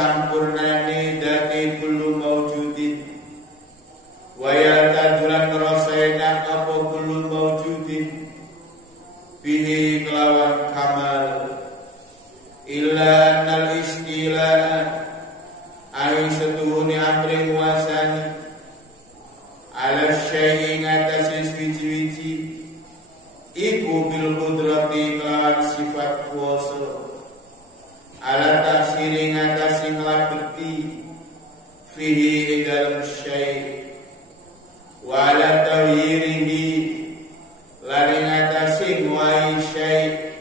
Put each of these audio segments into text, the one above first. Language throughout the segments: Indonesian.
sampurnane dati kullu mawjudin wa yatadzulan ngrasainak apa kullu maujudin bihi kelawan kamal illa annal istila'a ai setuhuni amri wasani ala syai'in atas wiji-wiji iku bil qudrati kelawan sifat kuasa ala taksiri ngatasi ngelabeti fihi ing dalam syai' wa ala tawhirihi lari ngatasi nguai syai'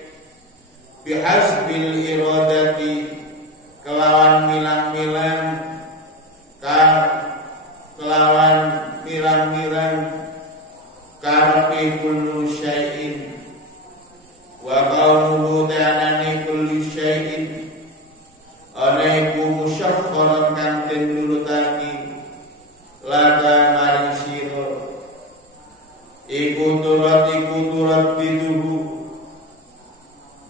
bihasbil iradati kelawan milang-milang kelawan mirang-mirang karepe kullu syai'in wa qawluhu ta'anani kullu syai'in anaiku musyakharan kang den nurutake laka maring sira iku turat dituhu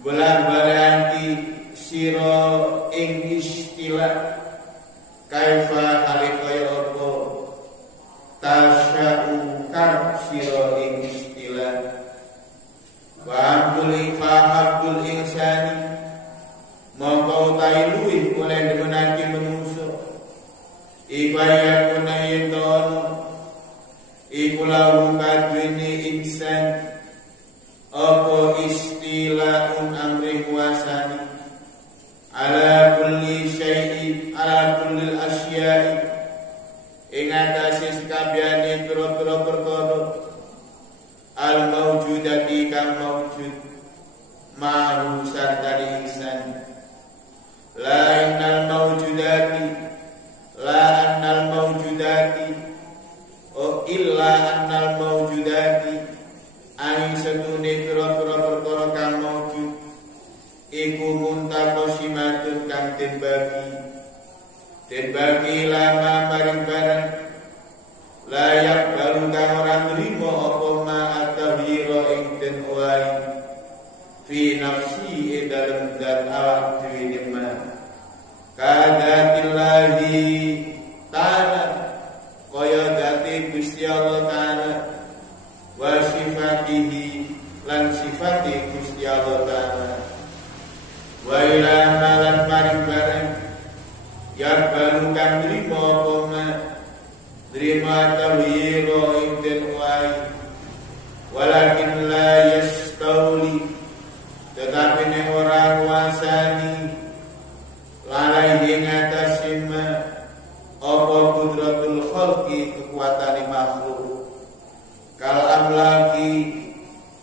belang-belangi sira ing istilah kaifa halikaya apa tasya'u kar sira ing istilah wa abdul insani mongko utai luwih oleh demenake manusa ibaya kuna yentono iku lahu kadwini insan apa istilahun amri wasani ala kulli syai'in ala kulli asya'i ing atase sakabehane pira-pira perkara al maujudati kang maujud ma'hu sartani insan la annal mawjudati o illa annal mawjudati ai satune pira-pira perkara kang maujud iku muntaqasimatun kang den bagi lama maring barang layak baru kang ora nrimo apa ma atawira ing den wae fi nafsi dalam zat awak dhewe ma kadatillahi ta'ala kaya dati Gusti Allah ta'ala wa sifatihi lan sifati Gusti Allah ta'ala wa ila malan maring barang yang baru kang nrimo apa ma nrimo tawhiro ing den wae walakin la yastawli tetapi nek ora kuasani lalai ngatasim apa kudratul khalqi kekuatan makhluk kal amlaki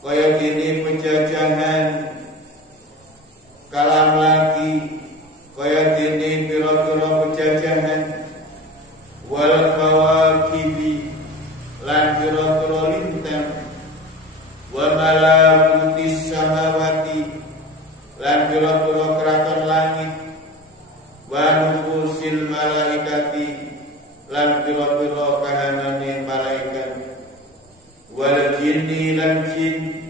kaya dene penjajahan kalam lagi kaya dene pira-pira penjajahan wal kawakibi lan pira-pira lintang wa malakutis samawati lan pira-pira keraton langit wa nufusil malaikati lan pira-pira kahanane malaikat wal jinni lan jin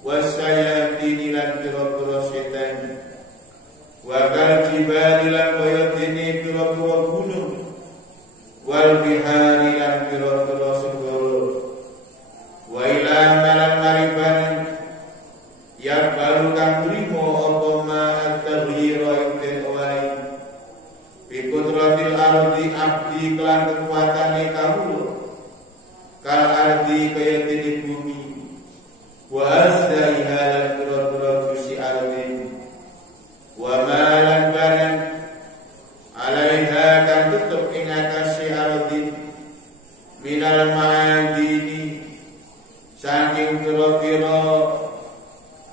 wasayatini lan pira-pira setan wa kal jibali lan kaya dene pira-pira gunung wal bihari lan pira-pira segara wa ila malam mariban ya baru kang trimo apa ma at-taghyira ing wae bi kudratil ardi abdi kelan kekuatane kawula kal ardi kaya dene bumi wa asdaiha lan pira-pira jusi ardi wa malan barang alaiha kan tutup ing atase ardi minal ma'adini saking pira-pira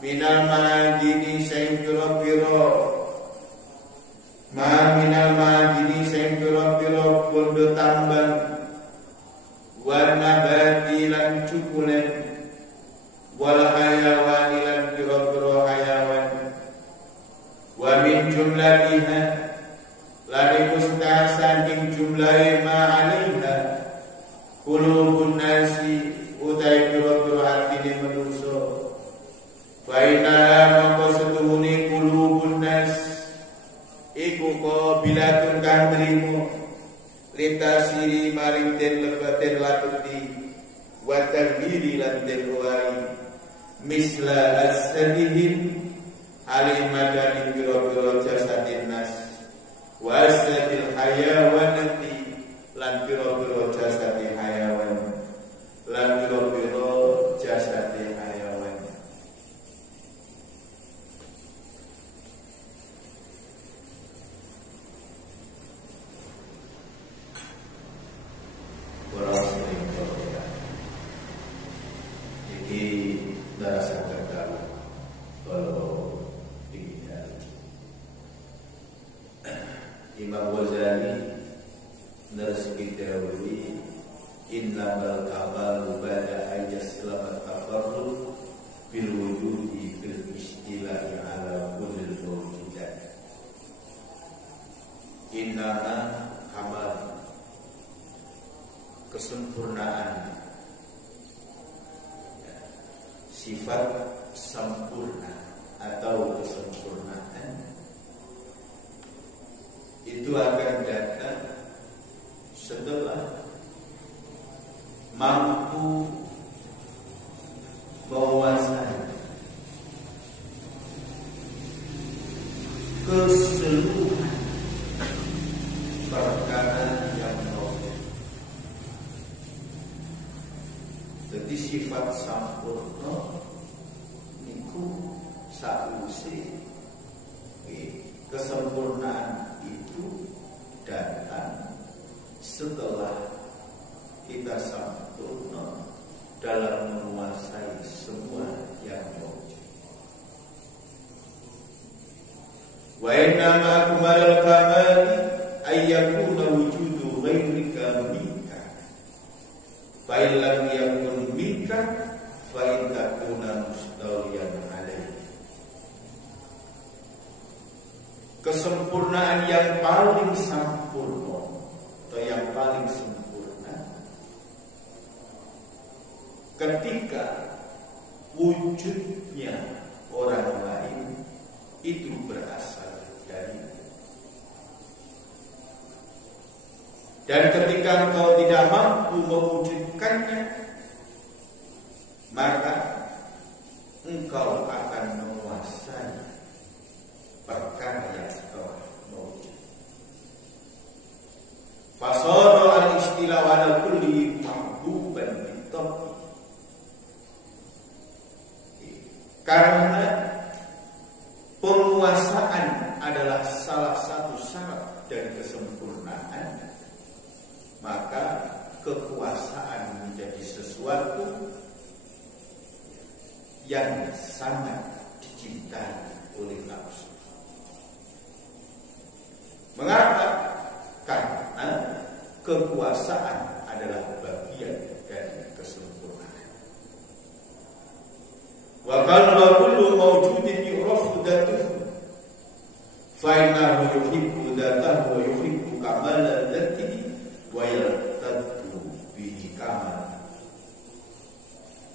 minal ma'adini saking pira-pira minal ma'adini saking pira-pira bondo tambang wa nabati lan cukulen wal hayawan lan pira-pira hayawan wa min jumlatiha lan iku saking jumlahe ma alaiha qulubun nasi utai pira-pira atine manusa wa inna mongko setuhune qulubun nas iku qabilatun kang trimo litasiri maring den lebaten lakuti wa tanwiri lan denwai misla as-sadihim alimadani biro-biro jasadin nas wa asadil hayawanati lan biro-biro jasadi hayawan lan biro-biro jasadi hayawan. Orang sering berbeda. Jadi darasa terdalam kalau tidak. Imam Ghazali narsbi dawli innamal kamalu ba'da ayyaslama tafarrud bil wujudi fil istilahi ala kullil mawjudat. Innama kamal, kesempurnaan, sifat sempurna atau kesempurnaan itu akan datang setelah mampu menguasai keseluruhan perkara yang maujud. Jadi sifat sampurna niku sausi kesempurnaan itu datang setelah kita sempurna dalam menguasai semua yang maujud. Wa inna ma akmalul kamal ayyakuna wujudu ghairika minka fa in lam yakun minka fa in takuna mustawiyan alaihi. Kesempurnaan yang paling sempurna atau yang paling sempurna ketika wujudnya orang lain itu berasal dari, dan ketika engkau tidak mampu mewujudkannya, maka engkau akan menguasai perkara yang telah mewujud. Fasara al-istilah ala kulli mahbuban bitaqi. Karena penguasaan adalah salah satu syarat dari kesempurnaan, maka kekuasaan menjadi sesuatu yang sangat dicintai oleh nafsu. Mengapa? Karena kekuasaan adalah bagian dari kesempurnaan. Wa kullu mawjudin yu'rafu dhatuhu fa innahu yuhibbu dhatahu wa yuhibbu kamala dhatihi wa yartaddu bihi kamal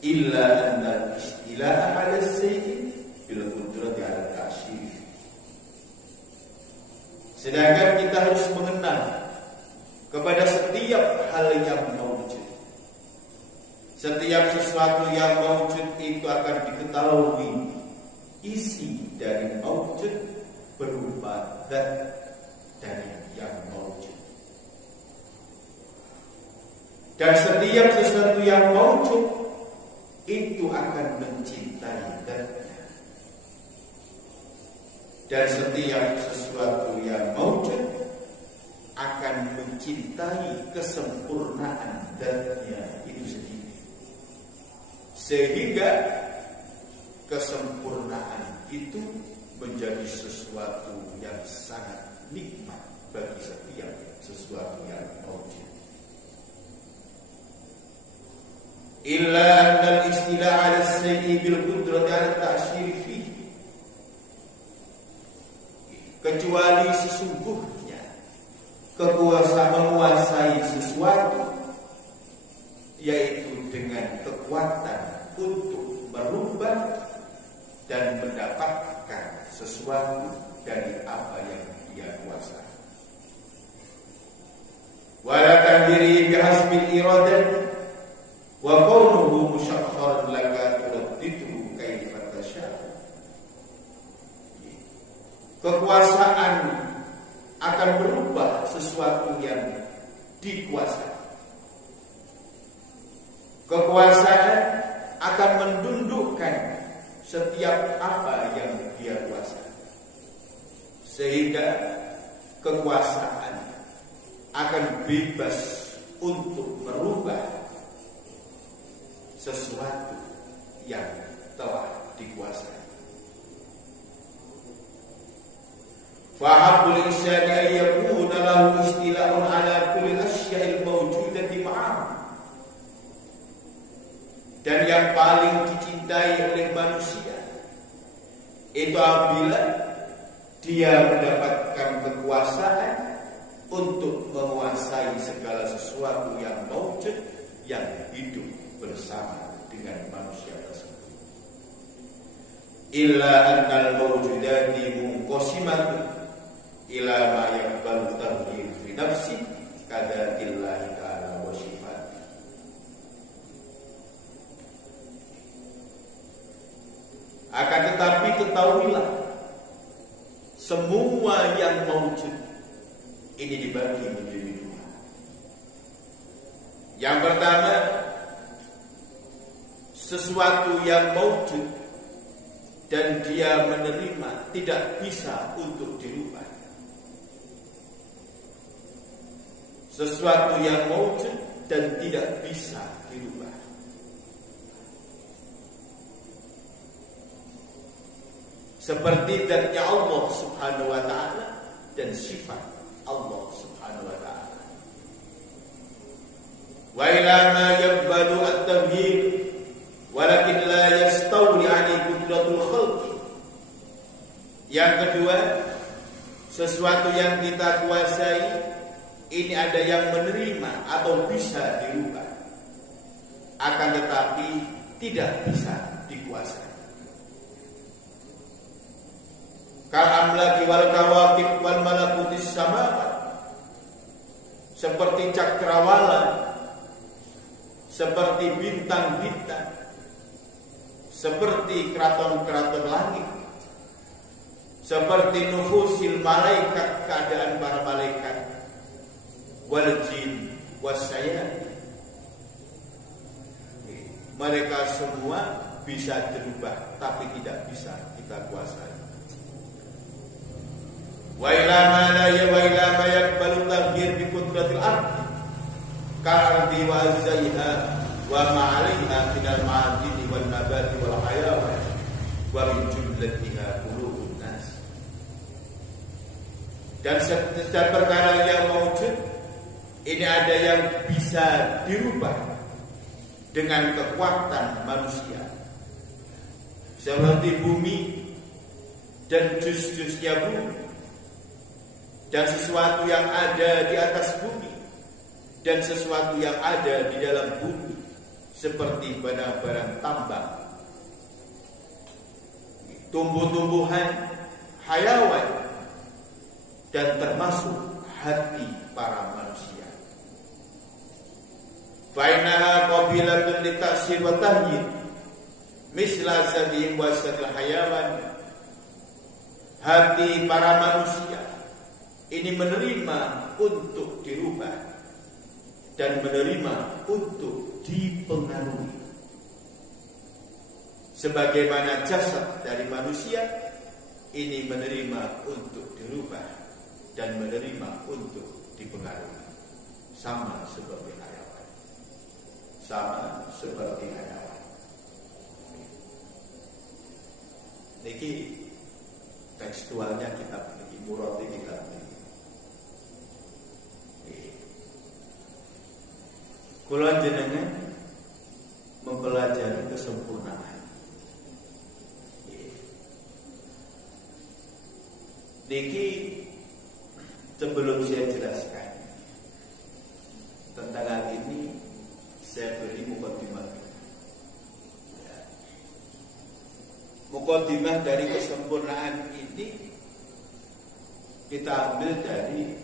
illa anna istilaha ala sayyid bil qudrati ala ta'syif. Sedangkan kita harus mengenal kepada setiap hal yang mawjud. Setiap sesuatu yang mawjud itu akan diketahui isi dari mawjud berupa zat dari yang mawjud. Dan setiap sesuatu yang mawjud itu akan mencintai zatnya. Dan setiap sesuatu yang mawjud akan mencintai kesempurnaan zatnya itu sendiri. Sehingga kesempurnaan itu menjadi sesuatu yang sangat nikmat bagi setiap sesuatu yang mawjud. Illa annal istilah ala sayyi bil qudrati ala ta'syir fihi. Kecuali sesungguhnya kekuasaan menguasai sesuatu, yaitu dengan kekuatan untuk merubah dan mendapatkan sesuatu dari apa yang dia kuasai. Wala tahdiri bihasbil iradat wa kaunuhu musyakharan laka turaddidu kaifa tasha. Kekuasaan akan berubah sesuatu yang dikuasai. Kekuasaan akan mendundukkan setiap apa yang dia kuasai. Sehingga kekuasaan akan bebas untuk merubah sesuatu yang telah dikuasai. Fahabbul insani an yakuna lahu istila'un ala kulli asya'il mawjudati ma'ahu. Dan yang paling dicintai oleh manusia itu apabila dia mendapatkan kekuasaan untuk menguasai segala sesuatu yang mawjud, yang hidup bersama dengan manusia tersebut. Illa annal mawjudati munqasimatun ila ma yaqbalu taghyir fi nafsi kadatillahi ta'ala wa sifat. Akan tetapi ketahuilah, semua yang mawjud ini dibagi menjadi dua. Yang pertama, sesuatu yang mawjud dan dia menerima tidak bisa untuk dirubah. Sesuatu yang mawjud dan tidak bisa dirubah. Seperti zatnya Allah Subhanahu wa ta'ala dan sifat Allah Subhanahu wa ta'ala. Wa ila ma yaqbalu at-taghyir walakin la yastawli 'alaihi qudratul khalq. Yang kedua, sesuatu yang kita kuasai ini ada yang menerima atau bisa dirubah, akan tetapi tidak bisa dikuasai. Ka'amlaki wal kawakib wal malakutis samawat, seperti cakrawala, seperti bintang-bintang, seperti keraton-keraton langit, seperti nufusil malaikat, keadaan para malaikat, wal jin wasyayatin. Mereka semua bisa dirubah, tapi tidak bisa kita kuasai. Wa ila ma la yaqbalu taghyir bi qudratil ardi ka'ardi wa azzaiha wa ma 'alaiha min al-ma'adini wal nabati wal hayawan wa min jumlatiha qulubun nas. Dan setiap perkara yang mawjud ini ada yang bisa dirubah dengan kekuatan manusia, seperti bumi dan jus-jusnya bumi, dan sesuatu yang ada di atas bumi dan sesuatu yang ada di dalam bumi, seperti barang-barang tambang, tumbuh-tumbuhan, hayawan, dan termasuk hati para manusia. Fa'innaha qabilatun litaksir wa tahyir misla sadihim wa sadil hayawan. Hati para manusia ini menerima untuk dirubah dan menerima untuk dipengaruhi. Sebagaimana jasad dari manusia ini menerima untuk dirubah dan menerima untuk dipengaruhi. Sama seperti hayawan. Sama seperti hayawan. Niki tekstualnya kitab niki Murati kitab niki. Kula jenengan mempelajari kesempurnaan. Niki sebelum saya jelaskan tentang hal ini, saya beri mukadimah. Mukadimah dari kesempurnaan ini kita ambil dari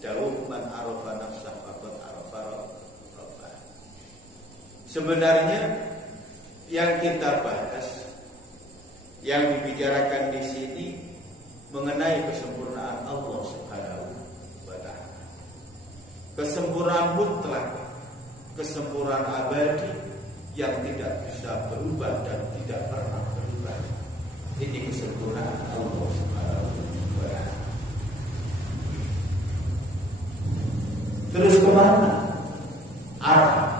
dawuh man arafa nafsah faqad arafa rabbah. Sebenarnya yang kita bahas, yang dibicarakan di sini mengenai kesempurnaan Allah Subhanahu wa Ta'ala. Kesempurnaan mutlak, kesempurnaan abadi yang tidak bisa berubah dan tidak pernah berubah. Ini kesempurnaan Allah Subhanahu wa Ta'ala. Terus kemana arah?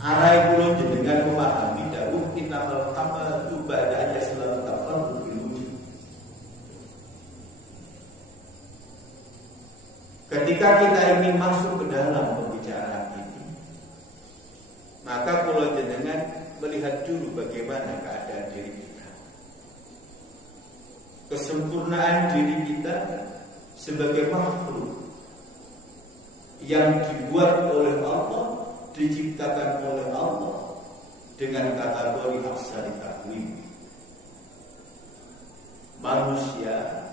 Arah yang dengan memahami dawuh innamal amalu ba'da yaslam tafarruq bil wujud. Ketika kita ingin masuk ke dalam pembicaraan ini, maka kula jenengan melihat dulu bagaimana keadaan diri kita. Kesempurnaan diri kita sebagai makhluk yang dibuat oleh Allah, diciptakan oleh Allah dengan kategori ahsani taqwim. Manusia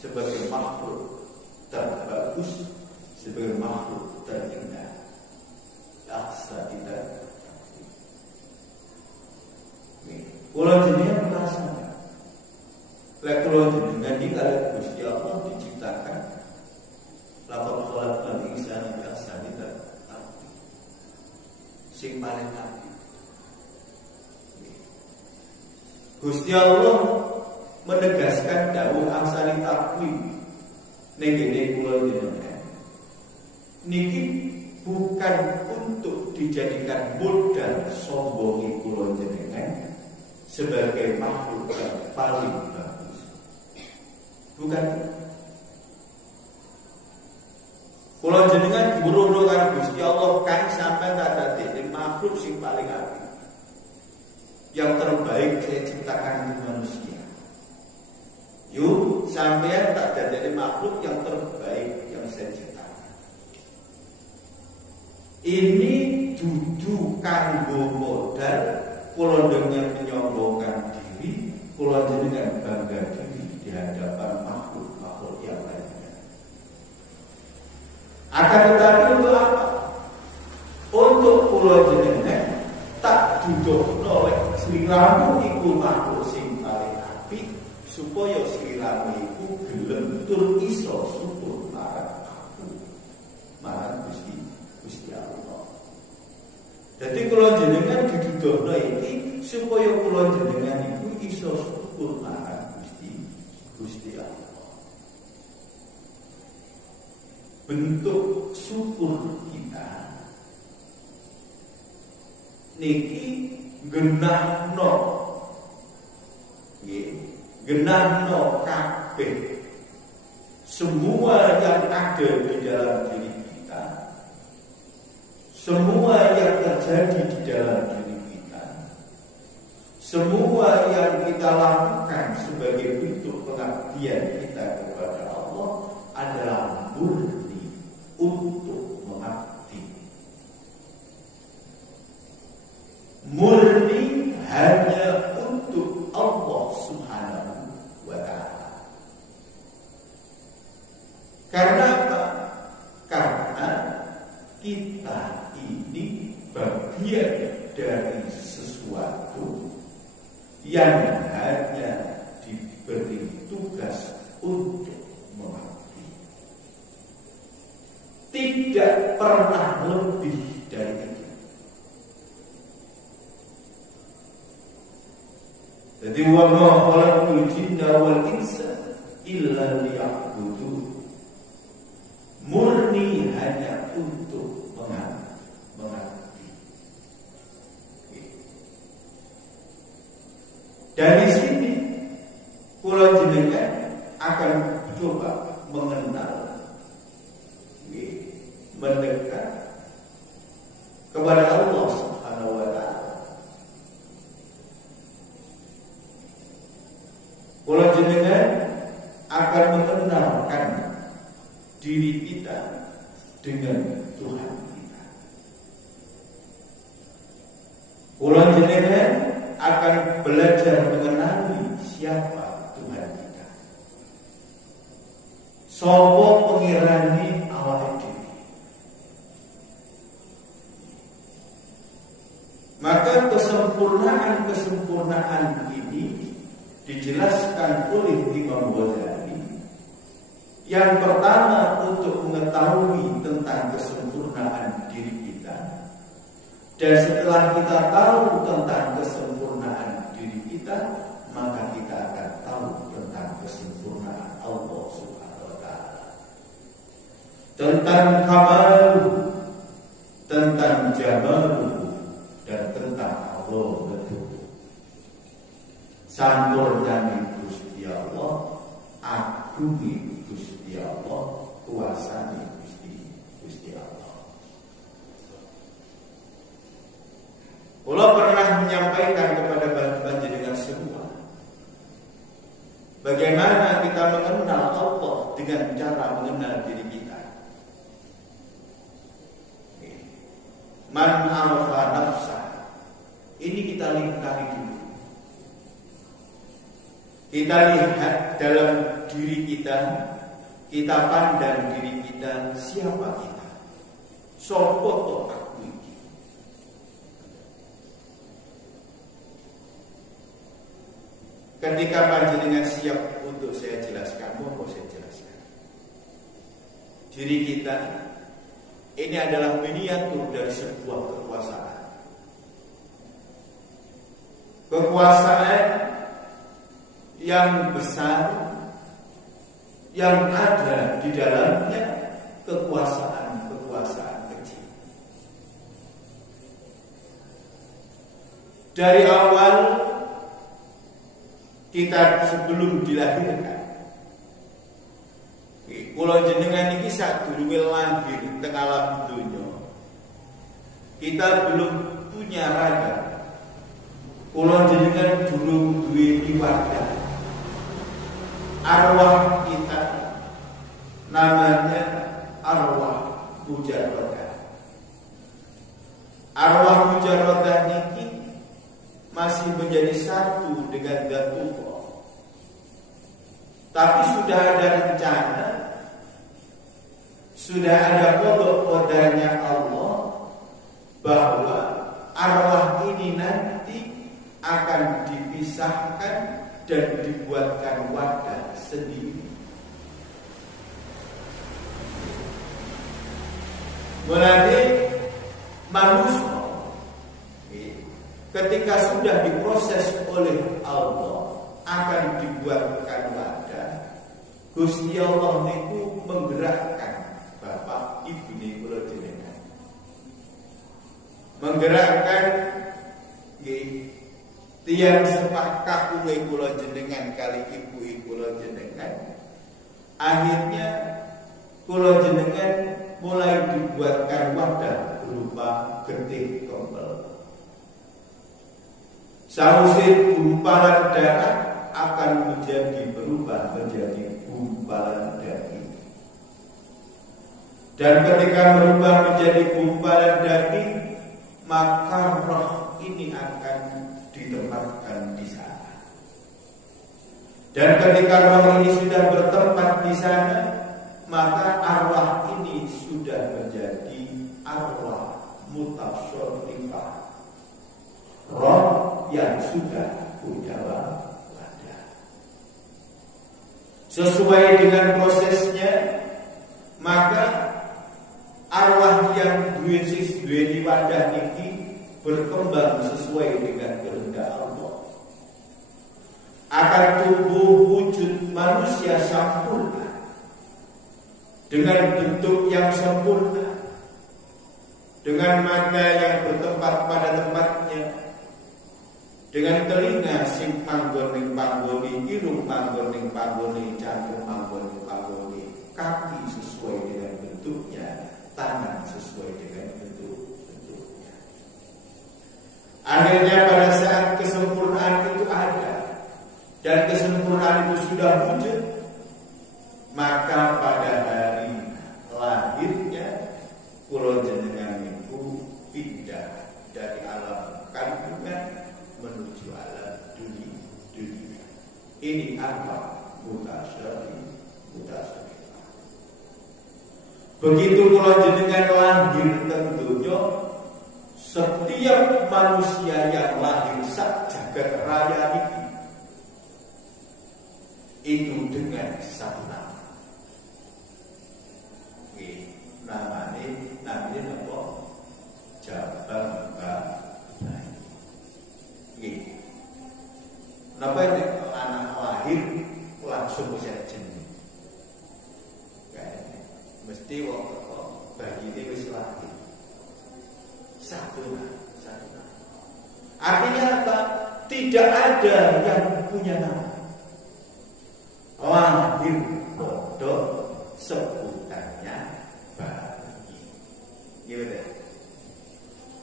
sebagai makhluk terbagus, sebagai makhluk terindah, ahsani taqwim. Kalau jenengan merasa, kalau jenengan di dalam Gusti Allah diciptakan, laqad khalaqnal insana fi ahsani taqwim. Sing paling apik. Gusti Allah menegaskan dawuh ahsani taqwim ning ngene kula jenengan. Niki bukan untuk dijadikan modal sombongi kula jenengan sebagai makhluk yang paling bagus. Bukan. Kula jenengan diweruh karo Gusti Allah kan sampai tak dadi makhluk sing paling apik. Yang terbaik saya ciptakan untuk manusia. Yuk, sampean tak dadi makhluk yang terbaik yang saya ciptakan. Ini dudu kanggo modal kula dengan menyombongkan diri, kula jenengan bangga diri di hadapan makhluk-makhluk yang lainnya. Akan tetapi untuk apa? Untuk kula jenengan tak duduhno lek sliramu iku makhluk sing paling apik supaya sliramu iku gelem tur iso syukur marang aku, marang Gusti Allah. Jadi kula jenengan diduduhno iki supaya kula jenengan iku iso syukur marang Gusti Allah. Bentuk syukur kita niki genahno kabeh semua yang ada di dalam diri kita, semua yang terjadi di dalam diri kita, semua yang kita lakukan sebagai bentuk pengabdian kita kepada Allah adalah murni untuk mengabdi. Murni hanya untuk Allah Subhanahu wa Ta'ala. Karena apa? Karena kita ini bagian dari sesuatu yang hanya diberi tugas untuk mengabdi. Tidak pernah lebih dari itu. Jadi wa ma khalaqtul jinna wal insa illa liya'budun. Murni hanya untuk mengabdi. Dari sini kula jenengan akan coba mengenal, mendekat kepada Allah Subhanahu wa Ta'ala. Kula jenengan akan mengenalkan diri kita dengan Tuhan kita. Kula jenengan akan belajar mengenali siapa Tuhan kita. Sapa pengirani awake dhewe. Maka kesempurnaan ini dijelaskan oleh Imam Ghazali. Yang pertama, untuk mengetahui tentang kesempurnaan diri kita. Dan setelah kita tahu tentang kesempurnaan diri kita, maka kita akan tahu tentang kesempurnaan Allah Subhanahu wa Ta'ala. Tentang kamal, tentang jamal, dan tentang Allah betul. Sampurnane Gusti Allah, agunge Gusti Allah, kuasane Gusti Allah. Allah pernah menyampaikan kepada panjenengan semua bagaimana kita mengenal Allah dengan cara mengenal diri kita. Man arafa nafsa. Ini kita lingkari dulu. Kita lihat dalam diri kita, kita pandang diri kita, siapa kita? Sopo to aku iki? Ketika panjenengan siap untuk saya jelaskan, mau saya jelaskan. Diri kita ini adalah miniatur dari sebuah kekuasaan. Kekuasaan yang besar, yang ada di dalamnya kekuasaan kecil. Dari awal kita sebelum dilahirkan, kula jenengan iki sadurunge lahir teng alam donya, kita belum punya raga. Kula jenengan durung duwe wadah. Arwah kita namanya arwah mujarradah. Arwah mujarradah niki masih menjadi satu dengan zat Allah. Tapi sudah ada rencana, sudah ada qada-qadanya Allah bahwa arwah ini nanti akan dipisahkan dan dibuatkan wadah sendiri. Mulai manusia ketika sudah diproses oleh Allah akan dibuatkan wadah. Gusti Allah niku menggerakkan bapak ibu niku kula jenengan, menggerakkan tiang sepakat kula jenengan kali ibu kula jenengan. Akhirnya kula jenengan mulai dibuatkan wadah berupa getih kempel. Sausé gumpalan darah akan berubah menjadi gumpalan daging. Dan ketika berubah menjadi gumpalan daging, maka roh ini akan ditempatkan di sana. Dan ketika roh ini sudah bertempat di sana, maka arwah ini sudah menjadi arwah mutasyarrifah, roh yang sudah punya wadah. Sesuai dengan prosesnya, maka arwah yang duweni wadah ini berkembang sesuai dengan kehendak Allah. Akan tumbuh wujud manusia sempurna dengan bentuk yang sempurna, dengan mata yang bertempat pada tempatnya, dengan telinga sing manggon ning panggone, irung manggon ning panggone, jantung manggon ning panggone, kaki sesuai dengan bentuknya, tangan sesuai dengan bentuknya. Akhirnya pada saat kesempurnaan itu ada dan kesempurnaan itu sudah wujud, maka pada hari lahirnya kula jenengan niku pindah dari alam kandungan menuju alam dunia. Ini apa? Mutasyarrifah. Begitu kula jenengan lahir tentunya setiap manusia yang lahir sak jagat raya itu dengan satu nama. Namanya apa? Jabang Bayi. Napa ini anak lahir langsung bisa jeneng. Mesti wong bayi ini wis lahir. Satu. Artinya apa? Tidak ada yang punya nama. Lahir bodoh sebutannya bayi. Gimana?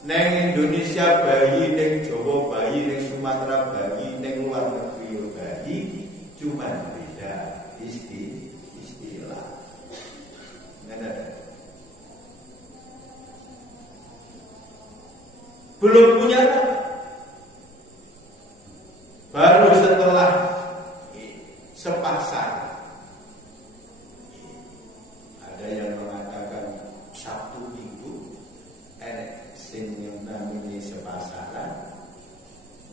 Neng Indonesia bayi, neng Jawa bayi, neng Sumatera bayi, neng luar negeri bayi, cuma beda istilah. Belum punya nama. Baru setelah sepasang, ada yang mengatakan 1 minggu, enek sing yang namanya sepasaran,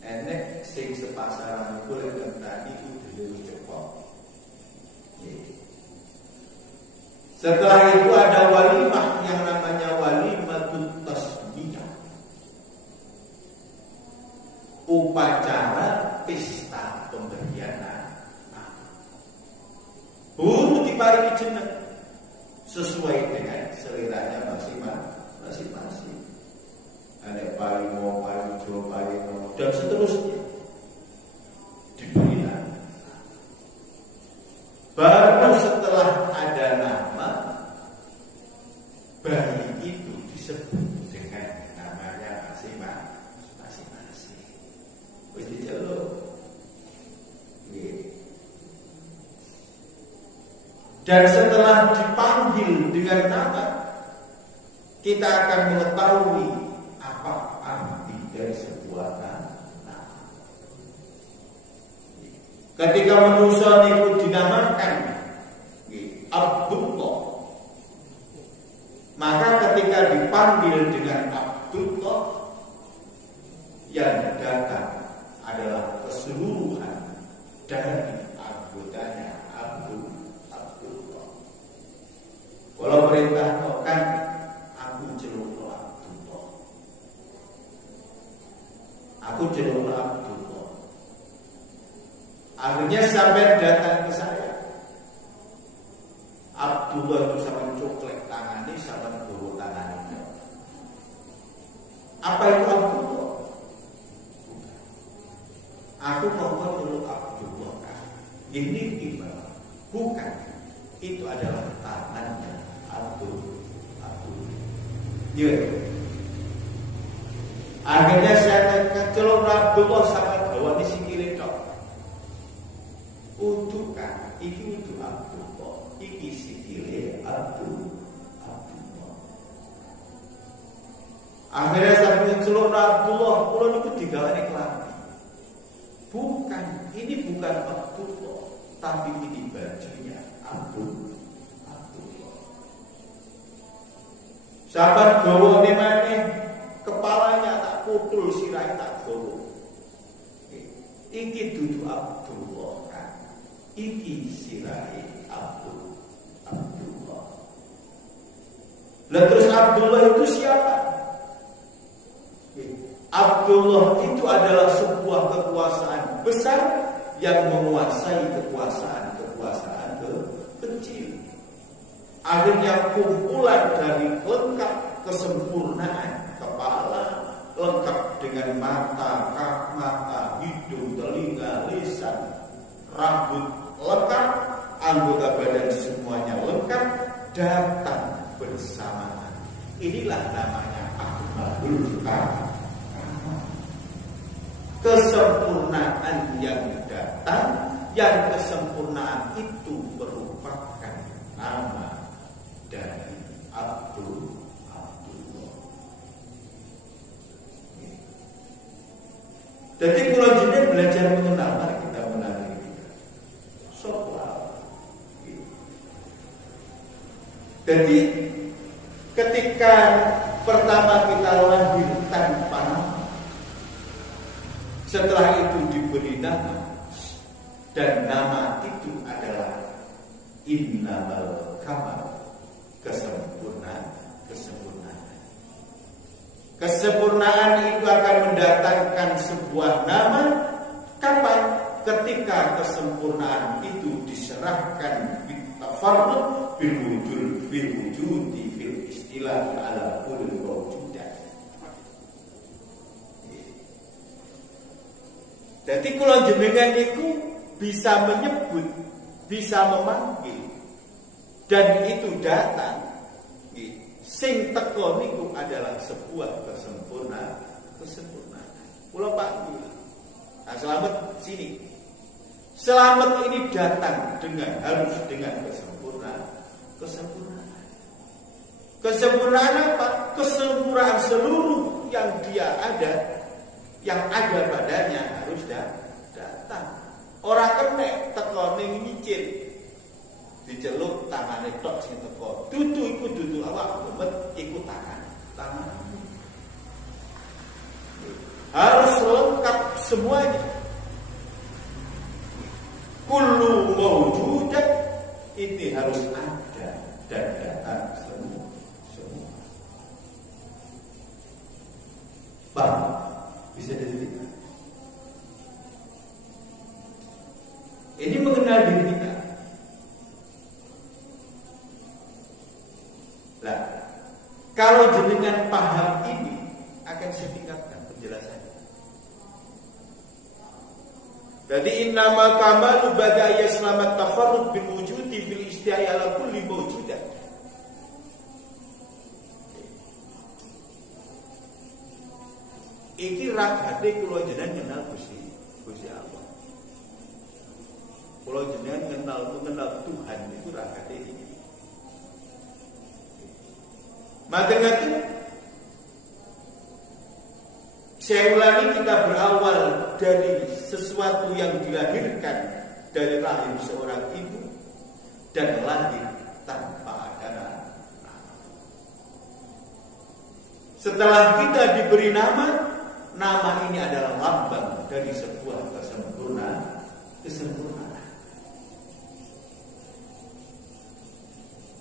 enek sing sepasaran itu yang tadi udah cepot. Setelah itu ada walimah yang namanya walimatut tasmiyah, upacara pesta pemberian nama. Buru diparingi jeneng sesuai dengan seleranya masing-masing. Ada palimo, palijo, palimo, dan seterusnya diberi nama. Baru setelah ada nama, bayi itu disebut dengan namanya masing-masing. Wis diceluk. Dan setelah dipanggil dengan nama, kita akan mengetahui apa arti dari sebuah nama. Ketika manusia itu dinamakan Abdullah, maka ketika dipanggil dengan Abdullah, yang datang adalah keseluruhan dari anggotanya Abdullah. Kalau perintah kan aku celuk Abdullah. Aku celuk Abdullah. Akhirnya sampai datang ke saya. Abdullah itu sama coklek tangannya, sama bawa tangannya. Apa itu Abdullah? Aku mau celuk Abdullah kan? Ini gimana? Bukan. Itu adalah tangannya Abdullah. Ya. Akhirnya saya celuk Abdullah sama bawa di sikile tok. Untuk kan, iki untuk Abdullah, iki sikile Abdullah. Akhirnya saya celuk Abdullah, kula niku digaweni klambi. Bukan, ini bukan Abdullah, tapi ini bajunya Abdullah. Sahabat gawa ne maneh, kepalanya tak pukul, sirahnya tak gawa. Iki dudu Abdullah kan. Iki sirahe Abdullah. Lah terus Abdullah itu siapa? Abdullah itu adalah sebuah kekuasaan besar yang menguasai kekuasaan kecil. Akhirnya kumpulan dari lengkap kesempurnaan kepala, lengkap dengan mata, hidung, telinga, lisan, rambut lengkap, anggota badan semuanya lengkap, datang bersamaan. Inilah namanya Akmalul Kamal. Kesempurnaan yang datang, yang kesempurnaan itu merupakan nama dari Abdullah. Jadi kalau jenengan belajar mengenal, mari kita mengenali soal. Jadi ketika pertama kita lahir tanpa Setelah itu diberi nama, dan nama itu adalah innamal kamal, kesempurnaan. Kesempurnaan itu akan mendatangkan sebuah nama. Kapan? Ketika kesempurnaan itu diserahkan bitafarrud bil wujudi fil istilah ala kulli mawjudat. Jadi kula jenengan niku bisa menyebut, bisa memanggil, dan itu datang. Sing teko niku adalah sebuah kesempurnaan. Kula panggil. Nah, selamat sini. Selamat ini datang harus dengan kesempurnaan. Kesempurnaan apa? Kesempurnaan seluruh yang dia ada, yang ada padanya harus datang. Orang kena teko ning nyicil. Diceluk tangane tok sing teko. Dudu awak mumet iku tangan. Harus lengkap semuanya. Kullu mawjudat ini harus ada dan datang semua. Bang, bisa diceritakan? Ini mengenal diri kita. Nah, kalau jenengan paham ini, akan saya tingkatkan penjelasannya. Jadi innama kamalu badaya selamat tafarrud bil wujudi fil istia'i ala kulli mawjudat. Iki ragate kula jenengan kenal Gusti Allah. Kula jenengan mengenal Tuhan itu ragate iki. Maka saya ulangi, kita berawal dari sesuatu yang dilahirkan dari rahim seorang ibu dan lahir tanpa ada nama. Setelah kita diberi nama ini adalah lambang dari sebuah kesempurnaan.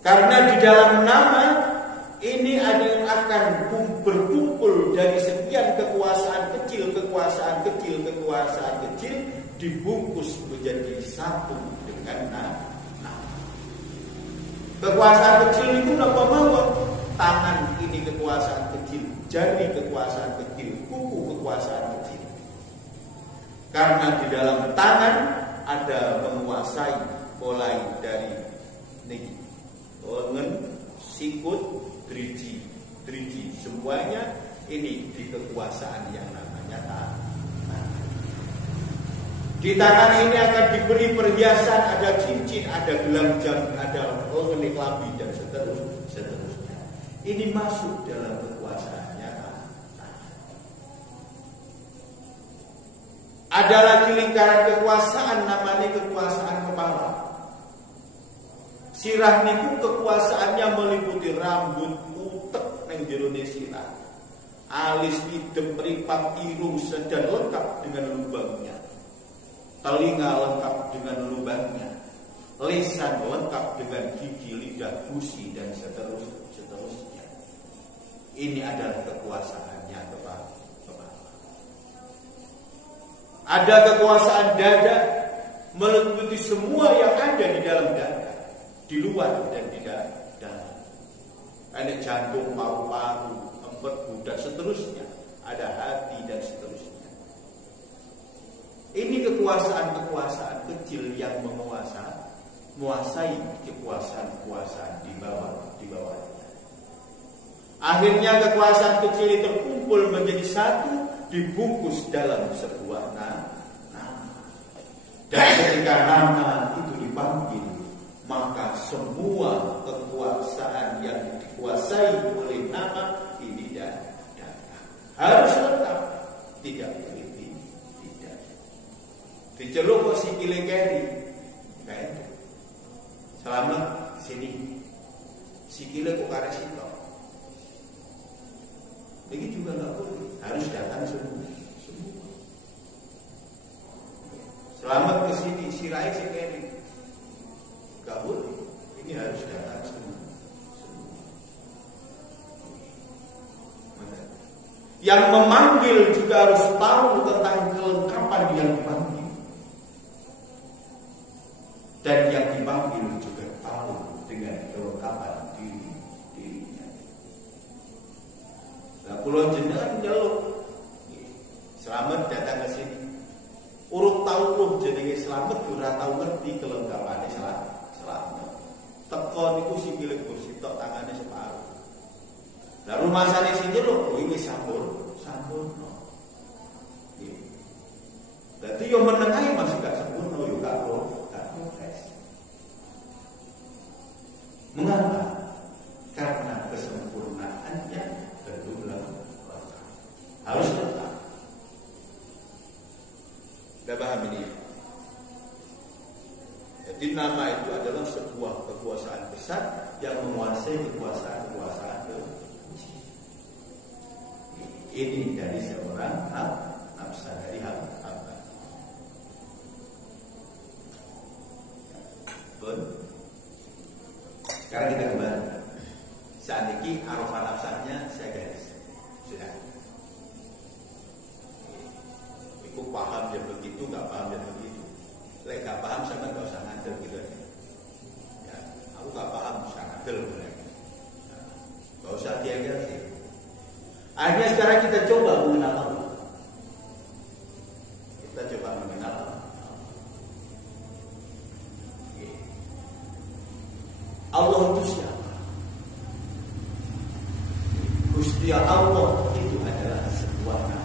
Karena di dalam nama ini ada yang akan berkumpul dari sekian kekuasaan kecil dibungkus menjadi satu dengan nama. Kekuasaan kecil itu apa mawon? Tangan ini kekuasaan kecil, jari kekuasaan kecil, kuku kekuasaan kecil. Karena di dalam tangan ada menguasai mulai dari niki, lengan, sikut, driji, semuanya ini di kekuasaan yang namanya tangan. Di tangan ini akan diberi perhiasan, ada cincin, ada gelang jam, ada lengan klambi dan seterusnya. Ini masuk dalam kekuasaannya tangan. Ada lagi lingkaran kekuasaan namanya kekuasaan kepala. Sirah niku kekuasaannya meliputi rambut, utek nang jerone sirah, alis, hidung, mripat, irung dan lengkap dengan lubangnya, telinga lengkap dengan lubangnya, lisan lengkap dengan gigi, lidah, gusi dan seterusnya. Ini adalah kekuasaannya kepala. Ada kekuasaan dada, meliputi semua yang ada di dalam dada, di luar dan di dalam. Ada jantung, paru-paru, empedu dan seterusnya. Ada hati dan seterusnya. Ini kekuasaan kecil yang menguasai kekuasaan di bawahnya. Akhirnya kekuasaan kecil itu terkumpul menjadi satu, dibungkus dalam sebuah nama. Dan ketika nama itu dipanggil, maka semua kekuasaan yang dikuasai oleh nama ini datang. Harus lengkap, tidak boleh tidak. Diceluk kok sikile keri, kayak selamat sini, sikile kok kare sitok. Ini juga nggak boleh, harus datang semua. Selamat ke sini, sirai sekali. Gak boleh. Ini harus datang semua. Yang memanggil juga harus tahu tentang kelengkapan yang dipanggil. Dan yang dipanggil juga tahu dengan kelengkapan dirinya. Nah, pulau jenengan nyeluk. Selamat datang ke sini. Urut tahu loh jenenge selamat ora tahu ngerti kelengkapane selamat. Teko niku sikile kursi tok tangane separuh. Lah rumasane sini lho kuwi wis sampurna. Nggih. Dadi yo menengahe masih gak sempurna yo gak progres. Mengapa? Karena kesempurnaannya belum lengkap. Harus lengkap. Gak paham ini? Jadi nama itu adalah sebuah kekuasaan besar yang menguasai kekuasaan kecil. Ini dari seorang nafsa dari hamba. Bon. Sekarang kita kembali. Saat ini arafah nafsanya saya garis. Sudah. Aku paham dia begitu, nggak paham dia begitu. Lek nggak paham sama nggak usah ngadil gitu aja. Ya, aku nggak paham usah ngadil mereka. Nggak usah diajar sih. Akhirnya sekarang kita coba mengenal Allah. Kita coba mengenal Allah. Allah itu siapa? Gusti Allah itu adalah sebuah nama.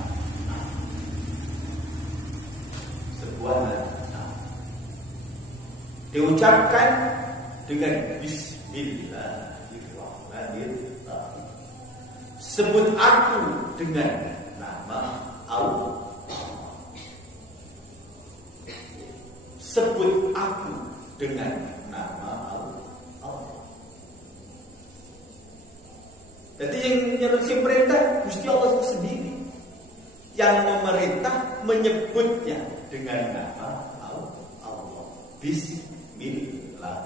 Diucapkan dengan Bismillahirrahmanirrahim. Sebut aku dengan nama Allah. Sebut aku dengan nama Allah. Jadi yang perintah Gusti Allah itu sendiri. Yang memerintah menyebutnya dengan nama Allah. Bismillah.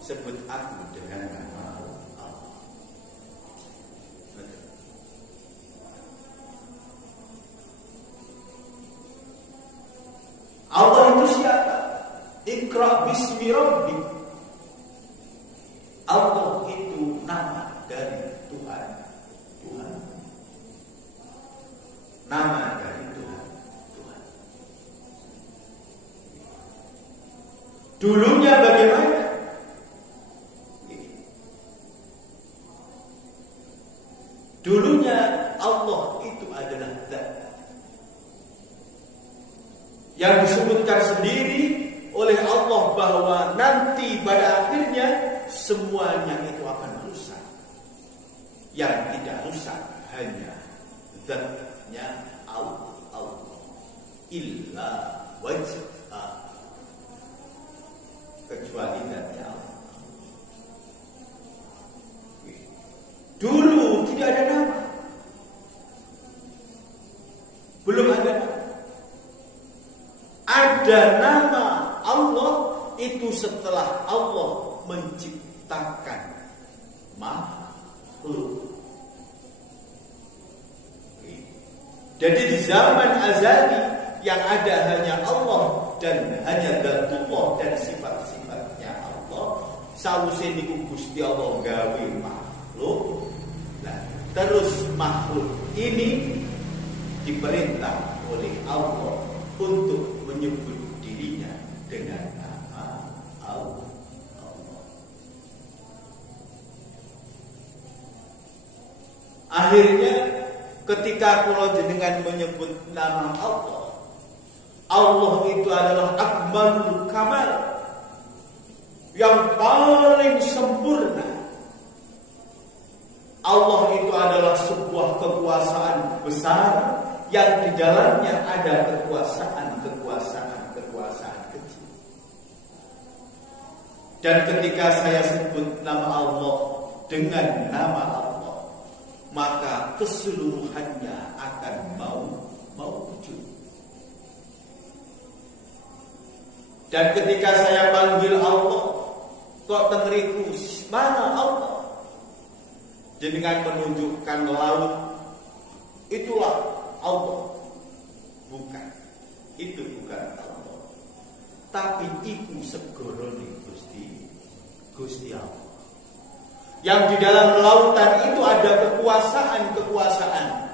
Sebut aku dengan nama Allah. Allah itu siapa? Iqra bismi rabbik. Allah itu nama dari Tuhan. Nama dari Tuhan. Dulunya bagaimana? Dulunya Allah itu adalah zat yang disebutkan sendiri oleh Allah bahwa nanti pada akhirnya semuanya itu akan rusak. Yang tidak rusak hanya zatnya Allah. Illa wajah. Kecuali zatnya Allah. Dulu tidak ada nama. Belum ada nama. Ada nama Allah itu setelah Allah menciptakan makhluk. Jadi di zaman azali yang ada hanya Allah dan hanya Dzatullah dan sifat-sifatnya Allah. Sawise niku Gusti Allah gawe makhluk. Nah, terus makhluk ini diperintah oleh Allah untuk menyebut dirinya dengan nama Allah. Akhirnya ketika kula jenengan menyebut nama Allah, Allah itu adalah akmalul kamal, yang paling sempurna. Allah itu adalah sebuah kekuasaan besar yang di dalamnya ada kekuasaan kecil. Dan ketika saya sebut nama Allah dengan nama Allah, maka keseluruhannya akan mau wujud. Dan ketika saya panggil Allah, kok tengeriku mana Allah? Jenengan menunjukkan laut, itulah Allah. Bukan, itu bukan Allah. Tapi iku segorone Gusti Allah. Yang di dalam lautan itu ada kekuasaan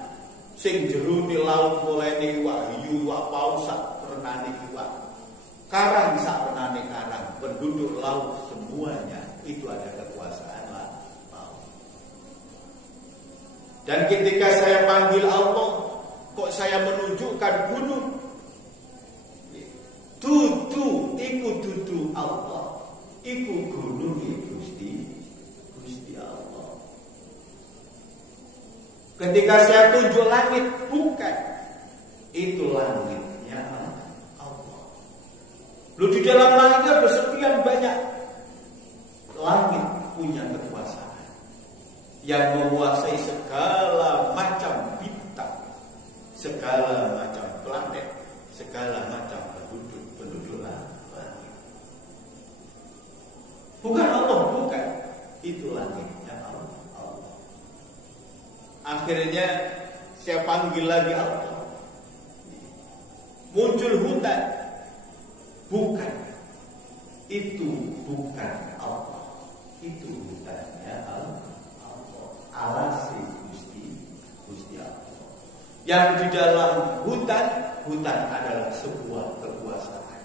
sing jero ni laut mulai iwak hiu, iwak paus sak renane iwak. Karang sak renane karang, penduduk laut semuanya itu ada kekuasaan laut. Dan ketika saya panggil Allah, kok saya menunjukkan gunung? Iku dudu Allah. Iku gunung Gusti Allah. Ketika saya tunjuk langit, bukan. Itu langitnya Allah. Lu di dalam langitnya bersekian banyak. Langit punya kekuasaan yang menguasai segala macam bintang, segala macam planet, segala macam penduduk langit. Bukan Allah, bukan. Itu langitnya Allah. Akhirnya saya panggil lagi Allah. Muncul hutan. Bukan. Itu bukan Allah. Itu hutannya Allah. Alasi Gusti Allah. Yang di dalam hutan adalah sebuah kekuasaan.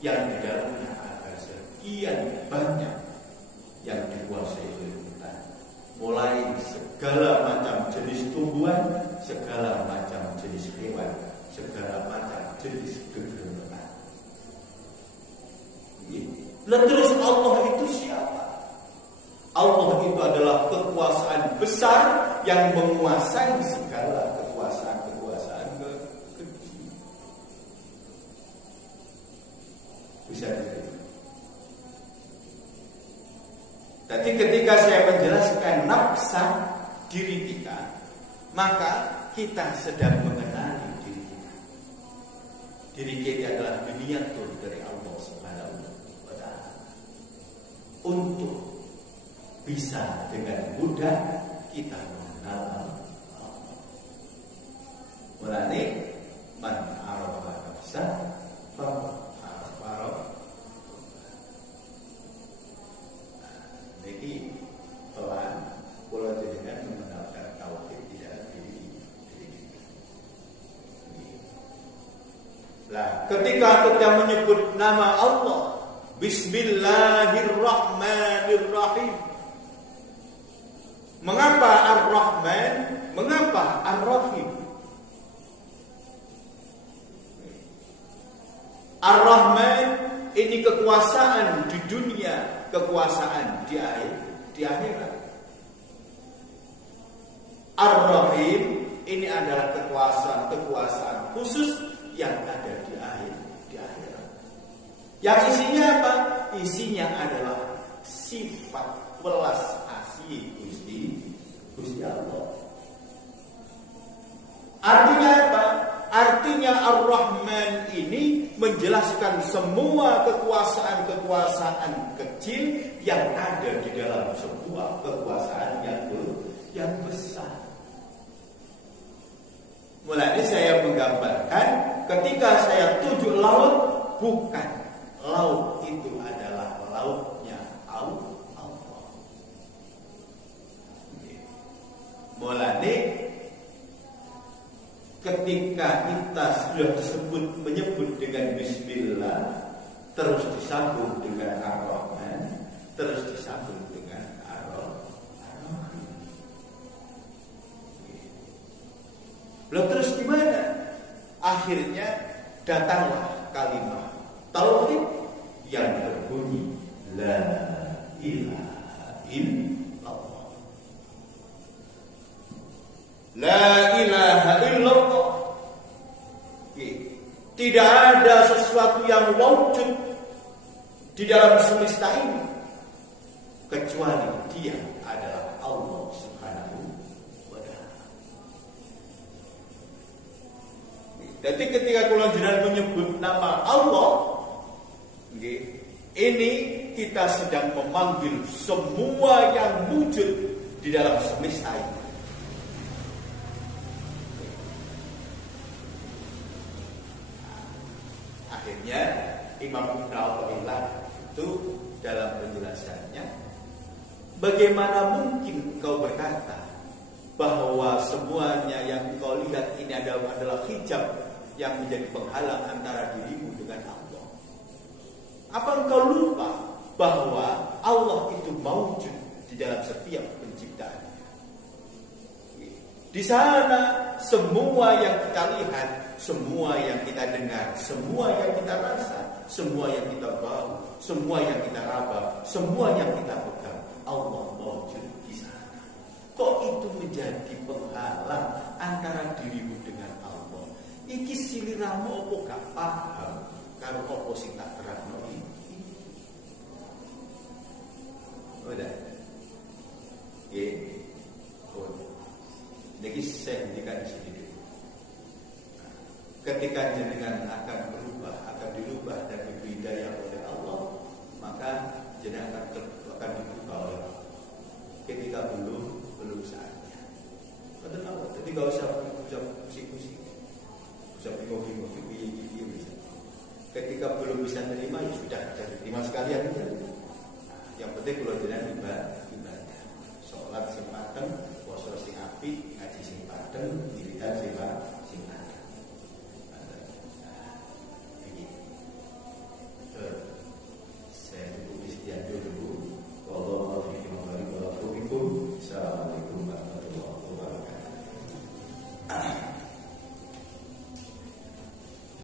Yang di dalamnya ada sekian banyak yang dikuasai oleh hutan. Mulai segala macam jenis tumbuhan, segala macam jenis hewan, segala macam jenis gegeran. Nah, terus Allah itu siapa? Allah itu adalah kekuasaan besar yang menguasai segala kekuasaan kecil. Bisa dilihat. Jadi ketika saya menjelaskan nafsa diri kita, maka kita sedang mengenali diri kita. Diri kita adalah miniatur dari Allah Subhanahu wa Ta'ala. Untuk bisa dengan mudah kita mengenal Allah. Mulane man arafa nafsa fa arafa. Jadi pelan pola dengan mengenalkan tauhid di dalam diri kita. Nah, ketika kita menyebut nama Allah, Bismillahirrahmanirrahim. Mengapa Ar-Rahman? Mengapa Ar-Rahim? Ar-Rahman ini kekuasaan di dunia, kekuasaan di akhirat. Ar-Rahim ini adalah kekuasaan khusus yang ada di akhirat. Yang isinya apa? Isinya adalah sifat welas asih Gusti Allah. Artinya apa? Artinya Ar-Rahman ini menjelaskan semua kekuasaan kecil yang ada di dalam sebuah kekuasaan yang besar. Mulai saya menggambarkan ketika saya tuju laut, bukan laut itu adalah lautnya Allah. Mulai ketika kita sudah menyebut dengan Bismillah, terus disambung dengan Ar-Rahman, terus disambung dengan Ar-Rahim. Lalu terus gimana? Akhirnya datanglah kalimat tauhid yang berbunyi La ilaha illallah. La ilaha illallah. Tidak ada sesuatu yang wujud di dalam semesta ini kecuali Dia adalah Allah Subhanahu wa Ta'ala. Jadi ketika kula jenengan menyebut nama Allah, Ini kita sedang memanggil semua yang wujud di dalam semesta ini. Akhirnya Imam Ibn Athaillah itu dalam penjelasannya, bagaimana mungkin kau berkata bahwa semuanya yang kau lihat ini adalah hijab yang menjadi penghalang antara dirimu dengan Allah? Apa engkau lupa bahwa Allah itu mawujud di dalam setiap penciptaan? Di sana semua yang kita lihat, semua yang kita dengar, semua yang kita rasa, semua yang kita bau, semua yang kita raba, semua yang kita pegang, Allah mawujud di sana. Kok itu menjadi penghalang antara dirimu dengan Allah? Iki siliramu opo gak paham karo opo sing tak terangno iki. Udah. Niki saya hentikan di sini dulu. Ketika jenengan akan berubah, akan dirubah dan diberi hidayah oleh Allah, maka jenengan akan dibuka oleh Allah. Ketika belum saatnya. Betul Allah. Jadi gak usah pusing-pusing, usah bingung-bingung, bisa. Ketika belum bisa menerima, ya sudah terima sekalian. Yang penting kalau jenengan ibadah, sholat sing padeng, puasa sing apik, ngaji sing padeng, wiridan sing padeng.